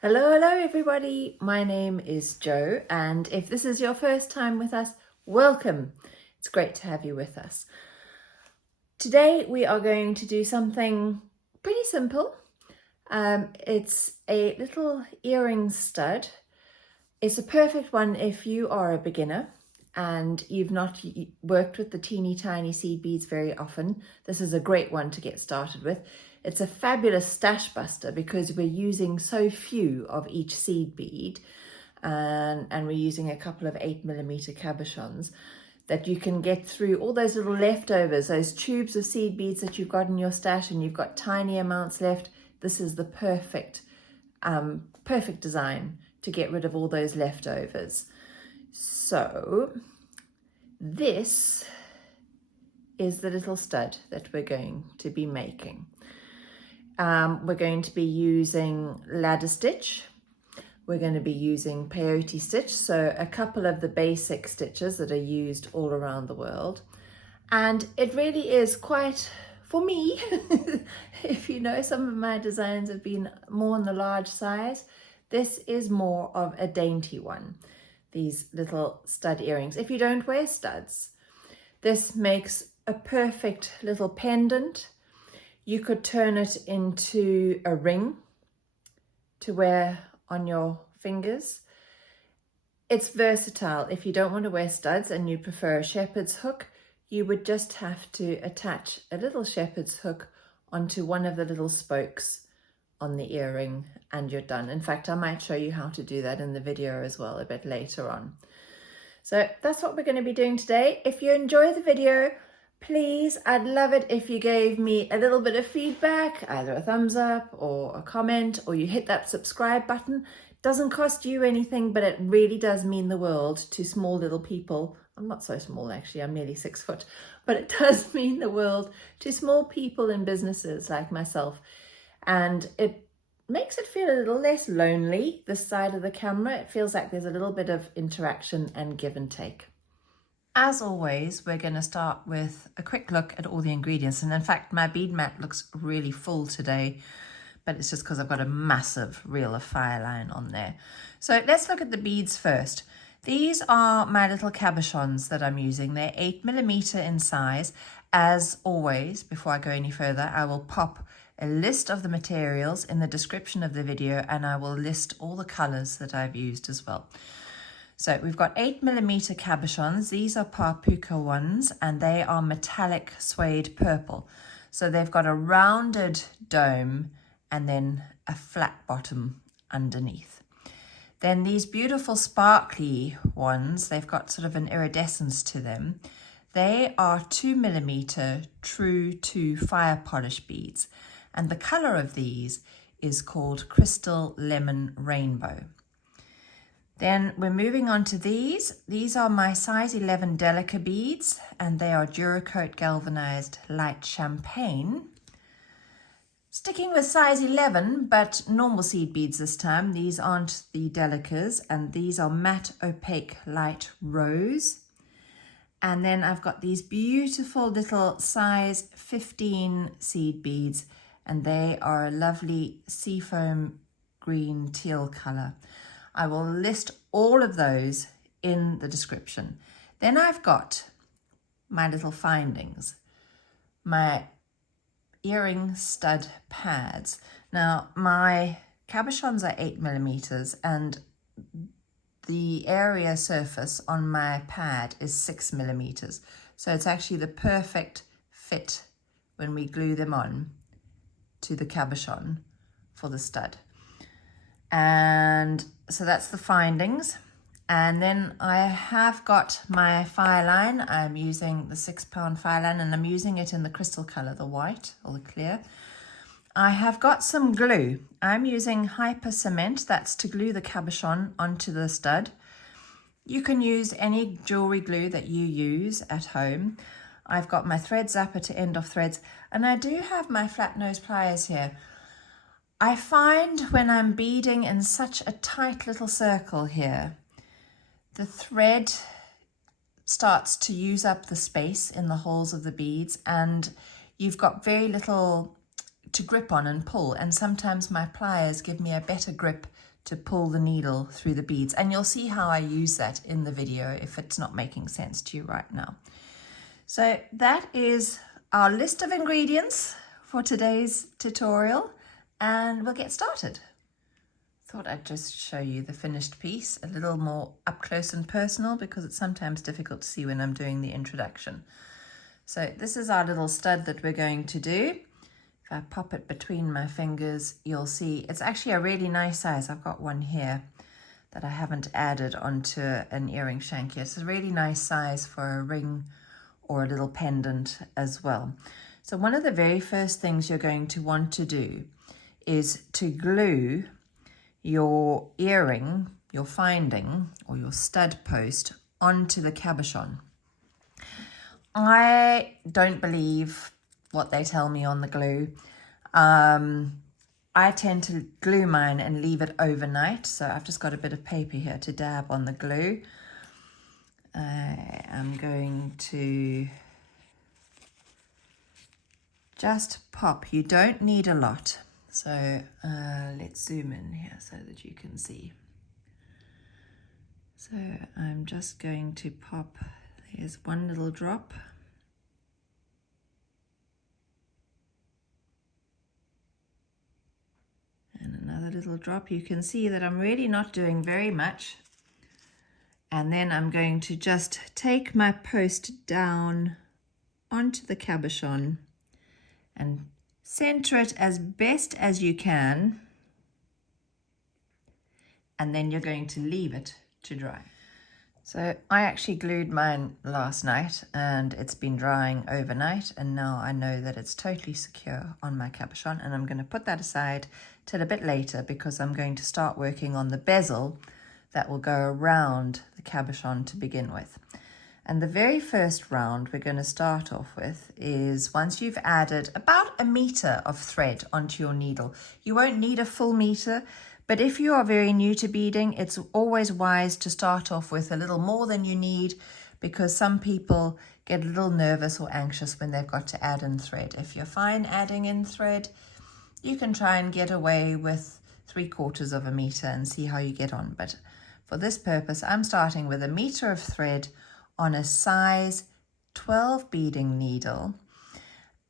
Hello everybody. My name is Jo, and if this is your first time with us, welcome. It's great to have you with us. Today we are going to do something pretty simple. It's a little earring stud. It's a perfect one if you are a beginner and you've not worked with the teeny tiny seed beads very often. This is a great one to get started with. It's a fabulous stash buster because we're using so few of each seed bead and we're using a couple of 8mm cabochons that you can get through all those little leftovers, those tubes of seed beads that you've got in your stash and you've got tiny amounts left. This is the perfect design to get rid of all those leftovers. So this is the little stud that we're going to be making. We're going to be using ladder stitch. We're going to be using peyote stitch, so a couple of the basic stitches that are used all around the world. And it really is quite, for me, if you know, some of my designs have been more on the large size. This is more of a dainty one, these little stud earrings. If you don't wear studs, this makes a perfect little pendant. You could turn it into a ring to wear on your fingers. It's versatile. If you don't want to wear studs and you prefer a shepherd's hook, you would just have to attach a little shepherd's hook onto one of the little spokes on the earring and you're done. In fact, I might show you how to do that in the video as well a bit later on. So that's what we're going to be doing today. If you enjoy the video, please, I'd love it if you gave me a little bit of feedback, either a thumbs up or a comment, or you hit that subscribe button. It doesn't cost you anything, but it really does mean the world to small little people. I'm not so small actually, I'm nearly 6 foot, but it does mean the world to small people in businesses like myself. And it makes it feel a little less lonely, this side of the camera. It feels like there's a little bit of interaction and give and take. As always, we're going to start with a quick look at all the ingredients. And in fact, my bead mat looks really full today, but it's just because I've got a massive reel of fire line on there. So let's look at the beads first. These are my little cabochons that I'm using. They're 8mm in size. As always, before I go any further, I will pop a list of the materials in the description of the video, and I will list all the colors that I've used as well. So we've got 8mm cabochons. These are Puca ones, and they are metallic suede purple. So they've got a rounded dome and then a flat bottom underneath. Then these beautiful sparkly ones, they've got sort of an iridescence to them. They are 2mm true to fire polish beads. And the color of these is called Crystal Lemon Rainbow. Then we're moving on to these. These are my size 11 Delica beads, and they are Duracoat Galvanized Light Champagne. Sticking with size 11, but normal seed beads this time. These aren't the Delicas, and these are Matte Opaque Light Rose. And then I've got these beautiful little size 15 seed beads, and they are a lovely seafoam green teal color. I will list all of those in the description. Then I've got my little findings, my earring stud pads. Now my cabochons are 8mm and the area surface on my pad is 6mm. So it's actually the perfect fit when we glue them on to the cabochon for the stud. And so that's the findings. And then I have got my fire line. I'm using the 6-pound fire line, and I'm using it in the crystal color, the white or the clear. I have got some glue. I'm using hyper cement. That's to glue the cabochon onto the stud. You can use any jewelry glue that you use at home. I've got my thread zapper to end off threads, and I do have my flat nose pliers here. I find when I'm beading in such a tight little circle here, the thread starts to use up the space in the holes of the beads, and you've got very little to grip on and pull, and sometimes my pliers give me a better grip to pull the needle through the beads, and you'll see how I use that in the video if it's not making sense to you right now. So that is our list of ingredients for today's tutorial, and we'll get started. Thought I'd just show you the finished piece a little more up close and personal, because it's sometimes difficult to see when I'm doing the introduction. So this is our little stud that we're going to do. If I pop it between my fingers, you'll see it's actually a really nice size. I've got one here that I haven't added onto an earring shank yet. It's a really nice size for a ring or a little pendant as well. So one of the very first things you're going to want to do is to glue your earring, your finding, or your stud post onto the cabochon. I don't believe what they tell me on the glue. I tend to glue mine and leave it overnight. So I've just got a bit of paper here to dab on the glue. I'm going to just pop. You don't need a lot. So let's zoom in here so that you can see. So I'm just going to pop, there's one little drop. And another little drop. You can see that I'm really not doing very much. And then I'm going to just take my post down onto the cabochon and center it as best as you can. And then you're going to leave it to dry. So I actually glued mine last night and it's been drying overnight, and now I know that it's totally secure on my cabochon, and I'm going to put that aside till a bit later because I'm going to start working on the bezel that will go around the cabochon to begin with. And the very first round we're going to start off with is once you've added about 1 meter of thread onto your needle. You won't need a full meter, but if you are very new to beading, it's always wise to start off with a little more than you need, because some people get a little nervous or anxious when they've got to add in thread. If you're fine adding in thread, you can try and get away with 3/4 of a meter and see how you get on. But for this purpose, I'm starting with 1 meter of thread on a size 12 beading needle,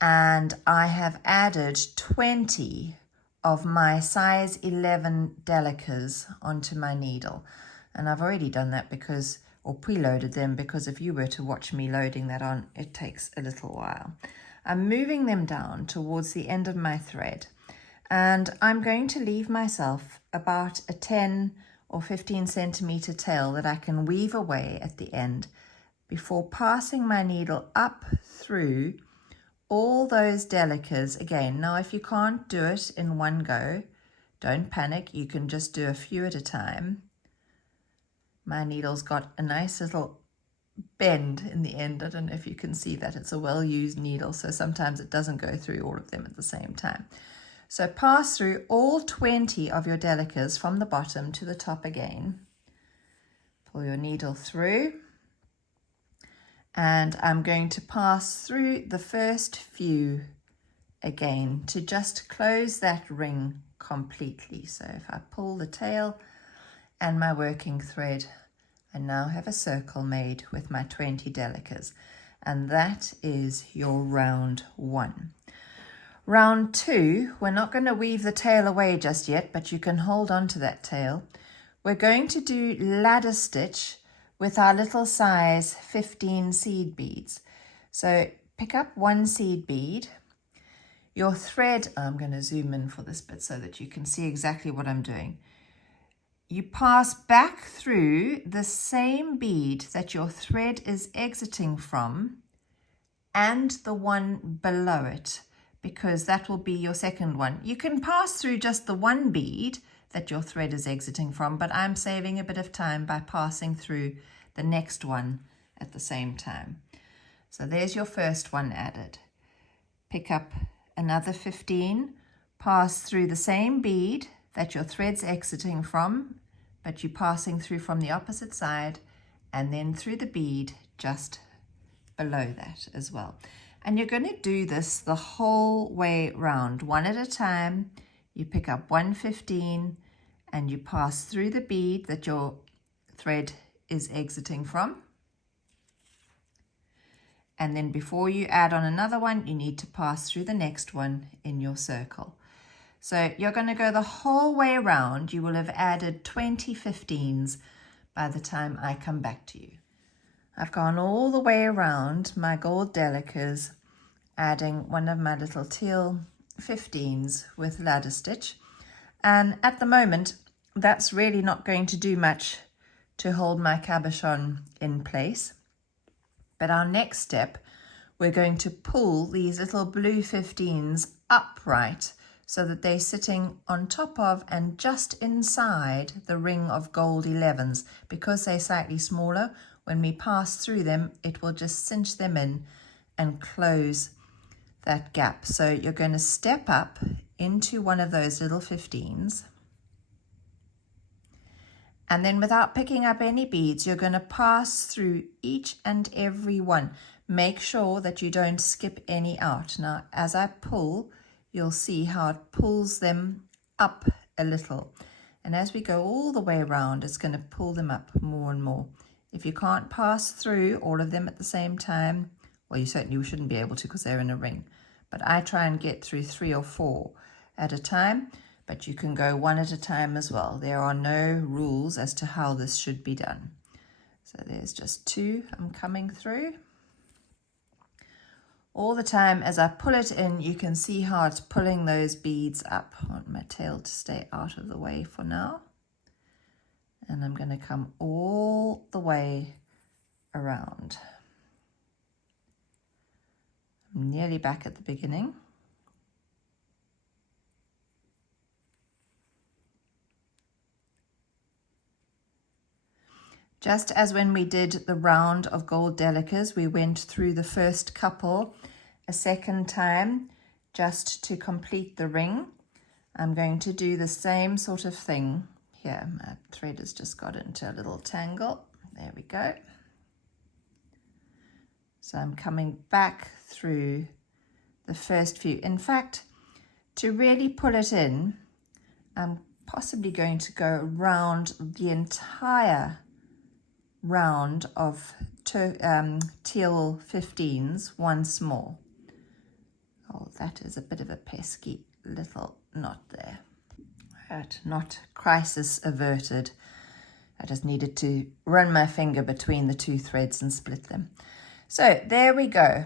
and I have added 20 of my size 11 Delicas onto my needle. And I've already done that because, or preloaded them, because if you were to watch me loading that on, it takes a little while. I'm moving them down towards the end of my thread, and I'm going to leave myself about a 10 or 15 centimeter tail that I can weave away at the end before passing my needle up through all those Delicas again. Now, if you can't do it in one go, don't panic. You can just do a few at a time. My needle's got a nice little bend in the end. I don't know if you can see that. It's a well-used needle, so sometimes it doesn't go through all of them at the same time. So pass through all 20 of your Delicas from the bottom to the top again. Pull your needle through. And I'm going to pass through the first few again to just close that ring completely. So if I pull the tail and my working thread, I now have a circle made with my 20 Delicas. And that is your round 1. Round 2, we're not going to weave the tail away just yet, but you can hold on to that tail. We're going to do ladder stitch with our little size 15 seed beads. So pick up 1 seed bead. Your thread, I'm going to zoom in for this bit so that you can see exactly what I'm doing. You pass back through the same bead that your thread is exiting from and the one below it, because that will be your second one. You can pass through just the one bead that your thread is exiting from, but I'm saving a bit of time by passing through the next one at the same time. So there's your first one added. Pick up another 15, pass through the same bead that your thread's exiting from, but you're passing through from the opposite side, and then through the bead just below that as well. And you're going to do this the whole way round, one at a time. You pick up 1/15 and you pass through the bead that your thread is exiting from. And then before you add on another one, you need to pass through the next one in your circle. So you're going to go the whole way around. You will have added 20 15s by the time I come back to you. I've gone all the way around my gold Delicas, adding one of my little teal 15s with ladder stitch. And at the moment, that's really not going to do much to hold my cabochon in place. But our next step, we're going to pull these little blue 15s upright so that they're sitting on top of and just inside the ring of gold 11s. Because they're slightly smaller, when we pass through them, it will just cinch them in and close that gap. So you're going to step up into one of those little 15s. And then without picking up any beads, you're going to pass through each and every one. Make sure that you don't skip any out. Now, as I pull, you'll see how it pulls them up a little. And as we go all the way around, it's going to pull them up more and more. If you can't pass through all of them at the same time, well, you certainly shouldn't be able to because they're in a ring. But I try and get through 3 or 4 at a time. But you can go one at a time as well. There are no rules as to how this should be done. So there's just 2 I'm coming through. All the time as I pull it in, you can see how it's pulling those beads up. I want my tail to stay out of the way for now. And I'm going to come all the way around. I'm nearly back at the beginning. Just as when we did the round of gold Delicas, we went through the first couple a second time just to complete the ring. I'm going to do the same sort of thing here. My thread has just got into a little tangle. There we go. So I'm coming back through the first few. In fact, to really pull it in, I'm possibly going to go around the entire round of teal 15s once more. Oh, that is a bit of a pesky little knot there. Right, not crisis averted. I just needed to run my finger between the 2 threads and split them. So there we go.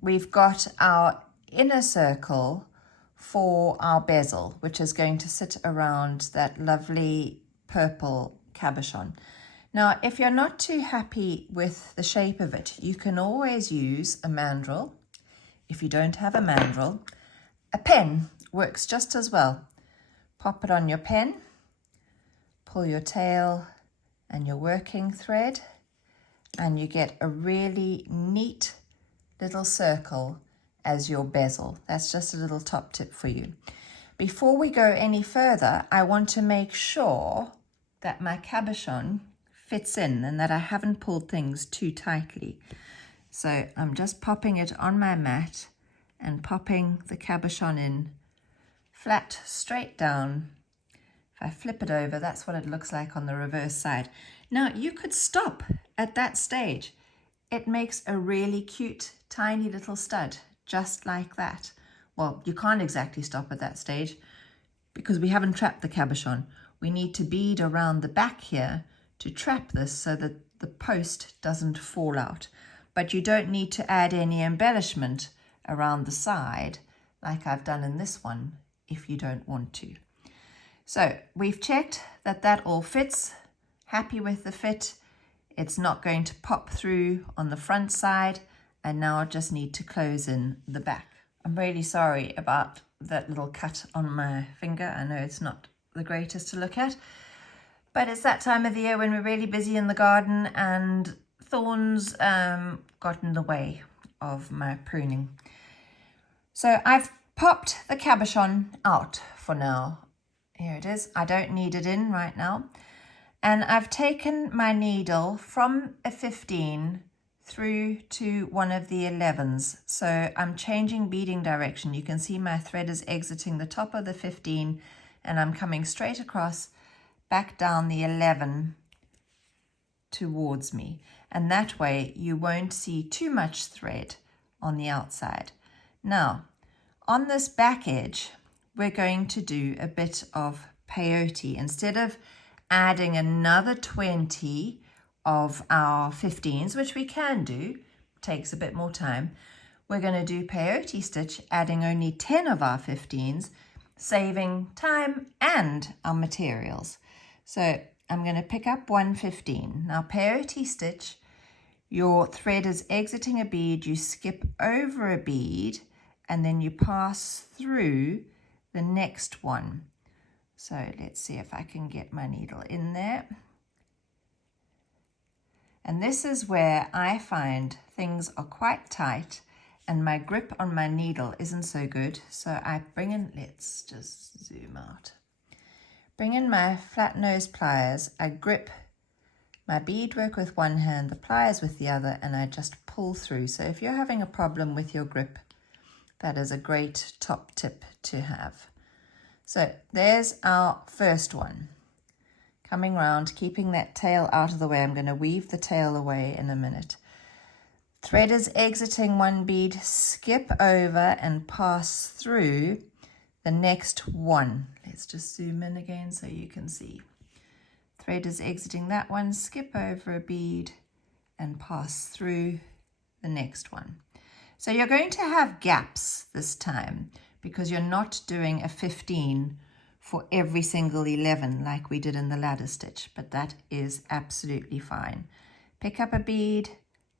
We've got our inner circle for our bezel, which is going to sit around that lovely purple cabochon. Now, if you're not too happy with the shape of it, you can always use a mandrel. If you don't have a mandrel, a pen works just as well. Pop it on your pen, pull your tail and your working thread, and you get a really neat little circle as your bezel. That's just a little top tip for you. Before we go any further, I want to make sure that my cabochon fits in and that I haven't pulled things too tightly. So I'm just popping it on my mat and popping the cabochon in flat, straight down. If I flip it over, that's what it looks like on the reverse side. Now you could stop at that stage. It makes a really cute, tiny little stud, just like that. Well, you can't exactly stop at that stage because we haven't trapped the cabochon. We need to bead around the back here to trap this so that the post doesn't fall out. But you don't need to add any embellishment around the side like I've done in this one if you don't want to. So we've checked that that all fits. Happy with the fit. It's not going to pop through on the front side, and now I just need to close in the back. I'm really sorry about that little cut on my finger. I know it's not the greatest to look at, but it's that time of the year when we're really busy in the garden and thorns got in the way of my pruning. So I've popped the cabochon out for now. Here it is. I don't need it in right now. And I've taken my needle from a 15 through to one of the 11s. So I'm changing beading direction. You can see my thread is exiting the top of the 15 and I'm coming straight across back down the 11 towards me. And that way you won't see too much thread on the outside. Now, on this back edge, we're going to do a bit of peyote. Instead of adding another 20 of our 15s, which we can do, takes a bit more time, we're going to do peyote stitch, adding only 10 of our 15s, saving time and our materials. So I'm going to pick up 115. Now peyote stitch, your thread is exiting a bead, you skip over a bead, and then you pass through the next one. So let's see if I can get my needle in there. And this is where I find things are quite tight and my grip on my needle isn't so good. So I bring in, let's just zoom out. Bring in my flat nose pliers. I grip my beadwork with one hand, the pliers with the other, and I just pull through. So if you're having a problem with your grip, that is a great top tip to have. So there's our first one. Coming round, keeping that tail out of the way. I'm going to weave the tail away in a minute. Thread is exiting one bead, skip over and pass through the next one. Let's just zoom in again so you can see. Thread is exiting that one, skip over a bead and pass through the next one. So you're going to have gaps this time because you're not doing a 15 for every single 11 like we did in the ladder stitch, but that is absolutely fine. Pick up a bead,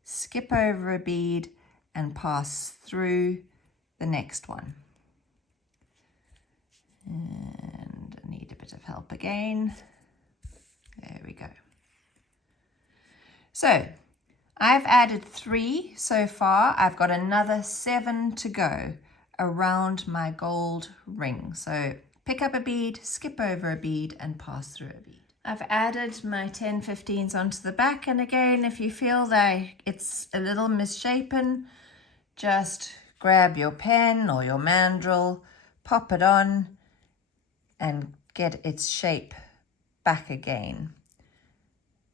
skip over a bead and pass through the next one. And I need a bit of help again. There we go. So I've added 3 so far. I've got another 7 to go around my gold ring. So pick up a bead, skip over a bead and pass through a bead. I've added my 10 15s onto the back, and again, if you feel that it's a little misshapen, just grab your pen or your mandrel, pop it on and get its shape back again.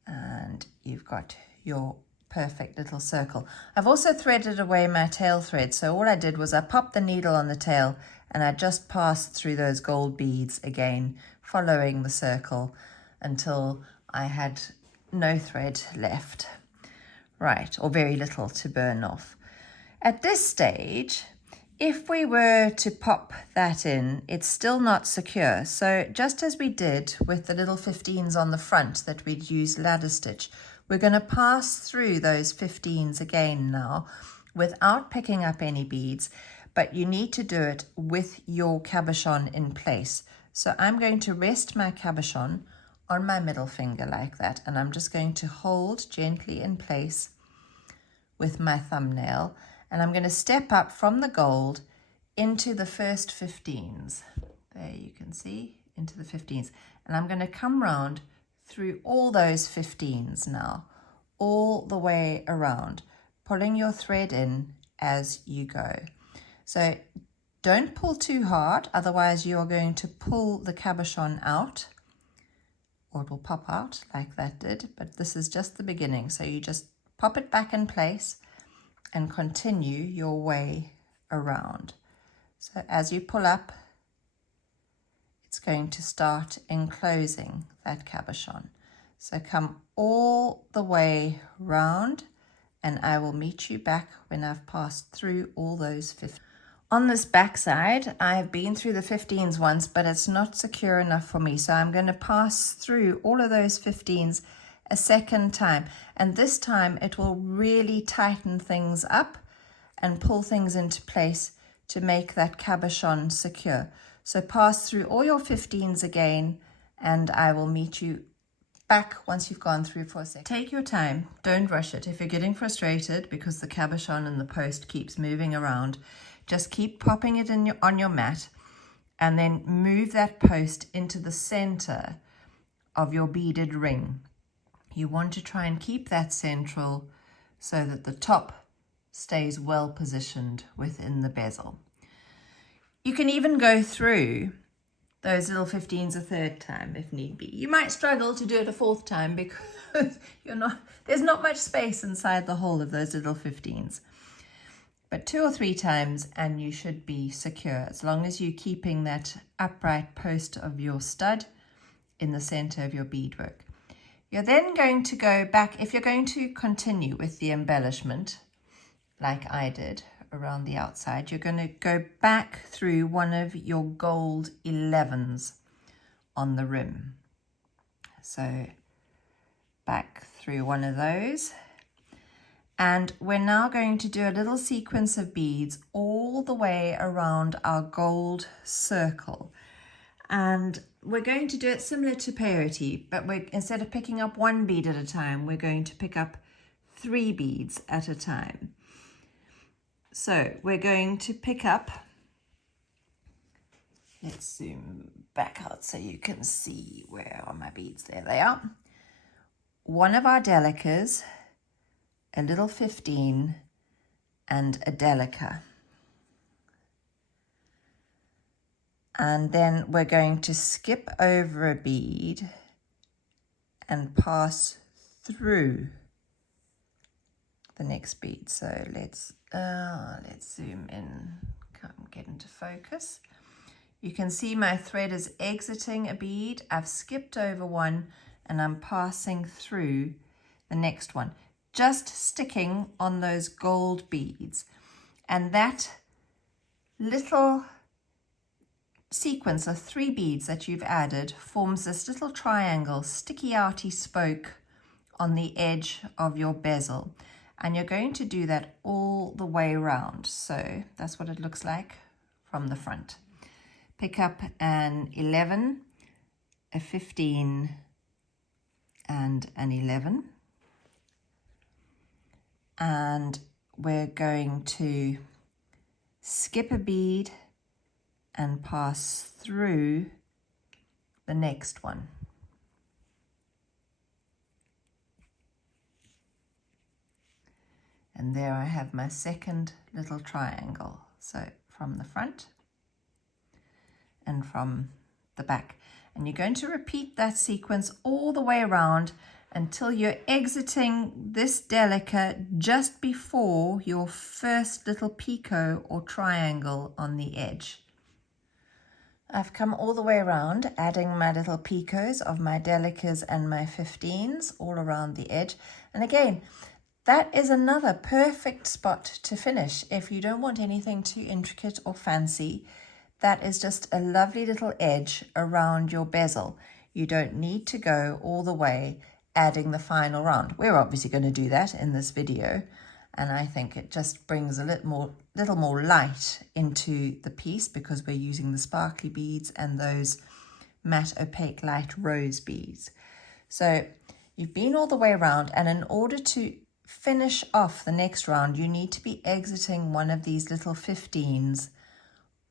And you've got your perfect little circle. I've also threaded away my tail thread. So all I did was I popped the needle on the tail and I just passed through those gold beads again, following the circle until I had no thread left. Right, or very little to burn off. At this stage, if we were to pop that in, it's still not secure. So just as we did with the little 15s on the front that we'd use ladder stitch, we're going to pass through those 15s again now without picking up any beads, but you need to do it with your cabochon in place. So I'm going to rest my cabochon on my middle finger like that, and I'm just going to hold gently in place with my thumbnail, and I'm going to step up from the gold into the first 15s. There you can see, into the 15s. And I'm going to come round through all those 15s now, all the way around, pulling your thread in as you go. So don't pull too hard, otherwise you're going to pull the cabochon out, or it will pop out like that did, but this is just the beginning. So you just pop it back in place and continue your way around. So as you pull up, it's going to start enclosing that cabochon. So come all the way round and I will meet you back when I've passed through all those 15. On this back side, I've been through the 15s once, but it's not secure enough for me. So I'm going to pass through all of those 15s a second time. And this time it will really tighten things up and pull things into place to make that cabochon secure. So pass through all your 15s again and I will meet you back once you've gone through for a second. Take your time, don't rush it. If you're getting frustrated because the cabochon and the post keeps moving around, just keep popping it in on your mat and then move that post into the center of your beaded ring. You want to try and keep that central so that the top stays well positioned within the bezel. You can even go through those little 15s a third time if need be. You might struggle to do it a fourth time because there's not much space inside the hole of those little 15s. But 2 or 3 times and you should be secure, as long as you're keeping that upright post of your stud in the center of your beadwork. You're then going to go back, if you're going to continue with the embellishment, like I did around the outside, you're going to go back through one of your gold 11s on the rim. So back through one of those. And we're now going to do a little sequence of beads all the way around our gold circle. And we're going to do it similar to peyote, but instead of picking up 1 bead at a time, we're going to pick up 3 beads at a time. So we're going to pick up, let's zoom back out so you can see where are my beads. There they are. One of our Delicas, a little 15, and a Delica. And then we're going to skip over a bead and pass through the next bead. So let's zoom in, get into focus. You can see my thread is exiting a bead. I've skipped over one and I'm passing through the next one, just sticking on those gold beads. And that little sequence of 3 beads that you've added forms this little triangle, sticky outy spoke on the edge of your bezel. And you're going to do that all the way around. So that's what it looks like from the front. Pick up an 11, a 15, and an 11. And we're going to skip a bead and pass through the next one. And there I have my second little triangle. So from the front and from the back. And you're going to repeat that sequence all the way around until you're exiting this Delica just before your first little picot or triangle on the edge. I've come all the way around, adding my little picots of my Delicas and my 15s all around the edge. And again, that is another perfect spot to finish if you don't want anything too intricate or fancy. That is just a lovely little edge around your bezel. You don't need to go all the way adding the final round. We're obviously going to do that in this video, and I think it just brings a little more light into the piece because we're using the sparkly beads and those matte opaque light rose beads. So you've been all the way around, and in order to finish off the next round, you need to be exiting one of these little 15s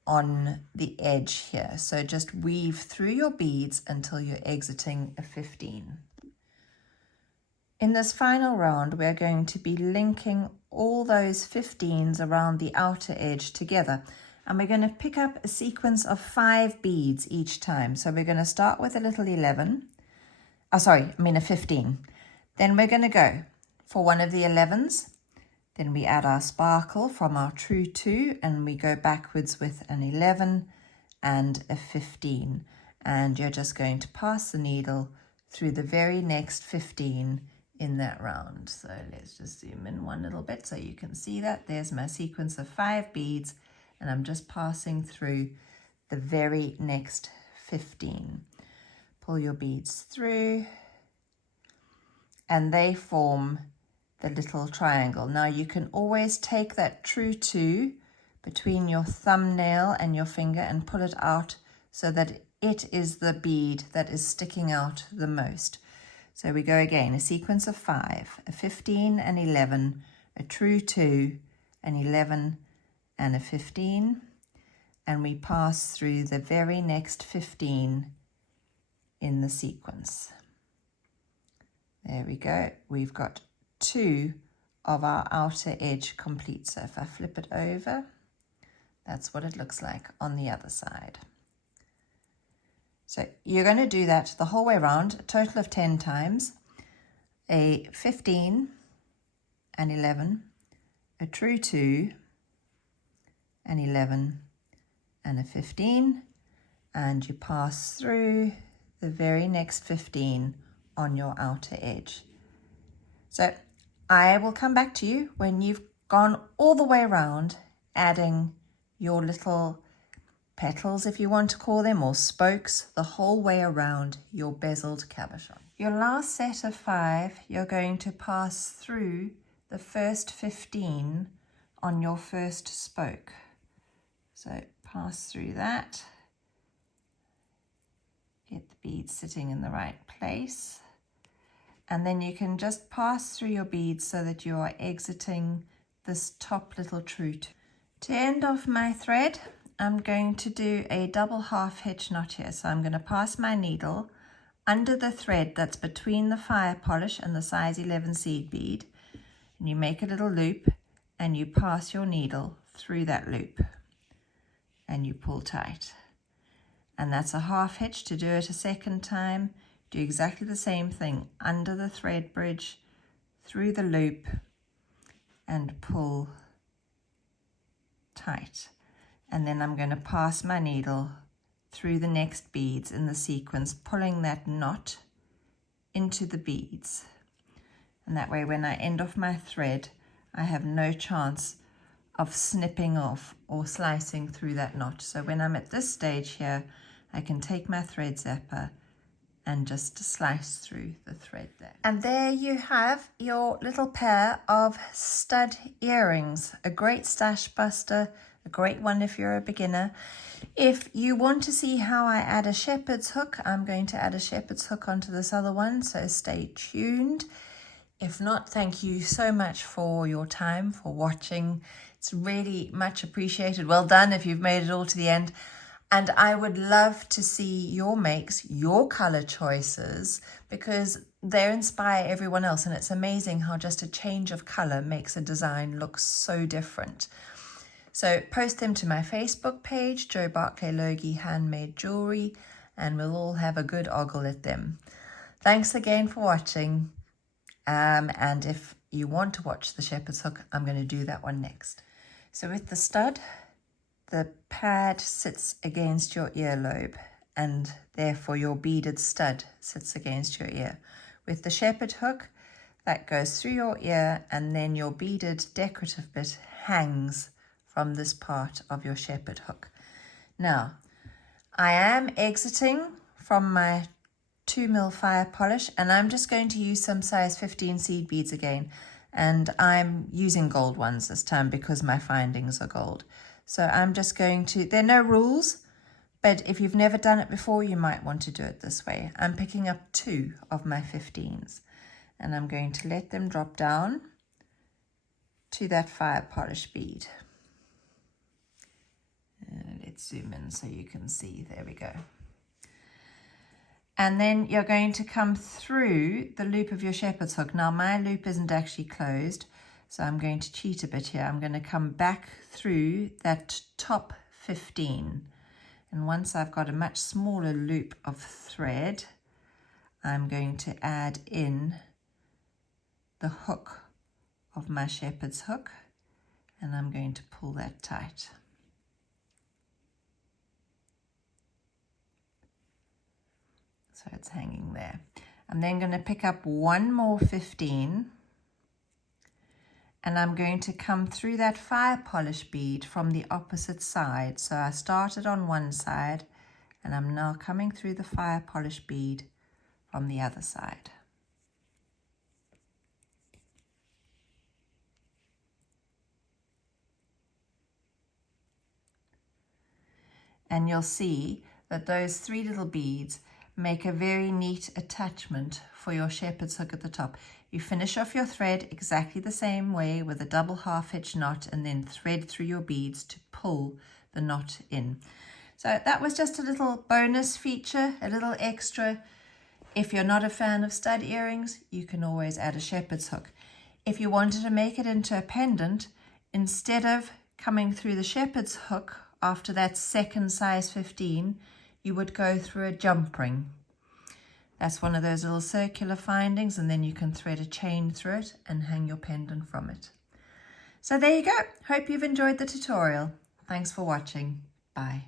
on the edge here. So just weave through your beads until you're exiting a 15. In this final round, we're going to be linking all those 15s around the outer edge together. And we're going to pick up a sequence of 5 beads each time. So we're going to start with a little 11. A 15. Then we're going to go for one of the 11s. Then we add our sparkle from our true 2 and we go backwards with an 11 and a 15. And you're just going to pass the needle through the very next 15 in that round. So let's just zoom in one little bit so you can see that. There's my sequence of 5 beads and I'm just passing through the very next 15. Pull your beads through and they form the little triangle. Now you can always take that true 2 between your thumbnail and your finger and pull it out so that it is the bead that is sticking out the most. So we go again, a sequence of 5, a 15, an 11, a true 2, an 11, and a 15. And we pass through the very next 15 in the sequence. There we go. We've got 2 of our outer edge complete. So if I flip it over, that's what it looks like on the other side. So you're going to do that the whole way around, a total of 10 times, a 15, an 11, a true 2, an 11, and a 15, and you pass through the very next 15 on your outer edge. So I will come back to you when you've gone all the way around, adding your little petals, if you want to call them, or spokes, the whole way around your bezeled cabochon. Your last set of 5, you're going to pass through the first 15 on your first spoke. So pass through that, get the beads sitting in the right place, and then you can just pass through your beads so that you are exiting this top little true. To end off my thread, I'm going to do a double half hitch knot here. So I'm going to pass my needle under the thread that's between the fire polish and the size 11 seed bead, and you make a little loop and you pass your needle through that loop and you pull tight. And that's a half hitch. To do it a second time, do exactly the same thing, under the thread bridge, through the loop, and pull tight. And then I'm going to pass my needle through the next beads in the sequence, pulling that knot into the beads. And that way when I end off my thread, I have no chance of snipping off or slicing through that knot. So when I'm at this stage here, I can take my thread zapper and just slice through the thread there. And there you have your little pair of stud earrings, a great stash buster, a great one if you're a beginner. If you want to see how I add a shepherd's hook, I'm going to add a shepherd's hook onto this other one, so stay tuned. If not, thank you so much for your time, for watching. It's really much appreciated. Well done if you've made it all to the end. And I would love to see your makes, your color choices, because they inspire everyone else. And it's amazing how just a change of color makes a design look so different. So post them to my Facebook page, Joe Barclay Loggie Handmade Jewelry, and we'll all have a good ogle at them. Thanks again for watching. And if you want to watch the shepherd's hook, I'm going to do that one next. So with the stud, the pad sits against your earlobe, and therefore your beaded stud sits against your ear. With the shepherd hook, that goes through your ear, and then your beaded decorative bit hangs from this part of your shepherd hook. Now, I am exiting from my 2mm fire polish, and I'm just going to use some size 15 seed beads again, and I'm using gold ones this time because my findings are gold. So I'm just going to, there are no rules, but if you've never done it before, you might want to do it this way. I'm picking up 2 of my 15s, and I'm going to let them drop down to that fire polish bead. Let's zoom in so you can see. There we go. And then you're going to come through the loop of your shepherd's hook. Now my loop isn't actually closed, so I'm going to cheat a bit here. I'm going to come back through that top 15. And once I've got a much smaller loop of thread, I'm going to add in the hook of my shepherd's hook, and I'm going to pull that tight. So it's hanging there. I'm then going to pick up one more 15, and I'm going to come through that fire polish bead from the opposite side. So I started on one side, and I'm now coming through the fire polish bead from the other side. And you'll see that those 3 little beads make a very neat attachment for your shepherd's hook at the top. You finish off your thread exactly the same way with a double half hitch knot, and then thread through your beads to pull the knot in. So that was just a little bonus feature, a little extra. If you're not a fan of stud earrings, you can always add a shepherd's hook. If you wanted to make it into a pendant, instead of coming through the shepherd's hook after that second size 15, you would go through a jump ring. That's one of those little circular findings, and then you can thread a chain through it and hang your pendant from it. So there you go. Hope you've enjoyed the tutorial. Thanks for watching. Bye.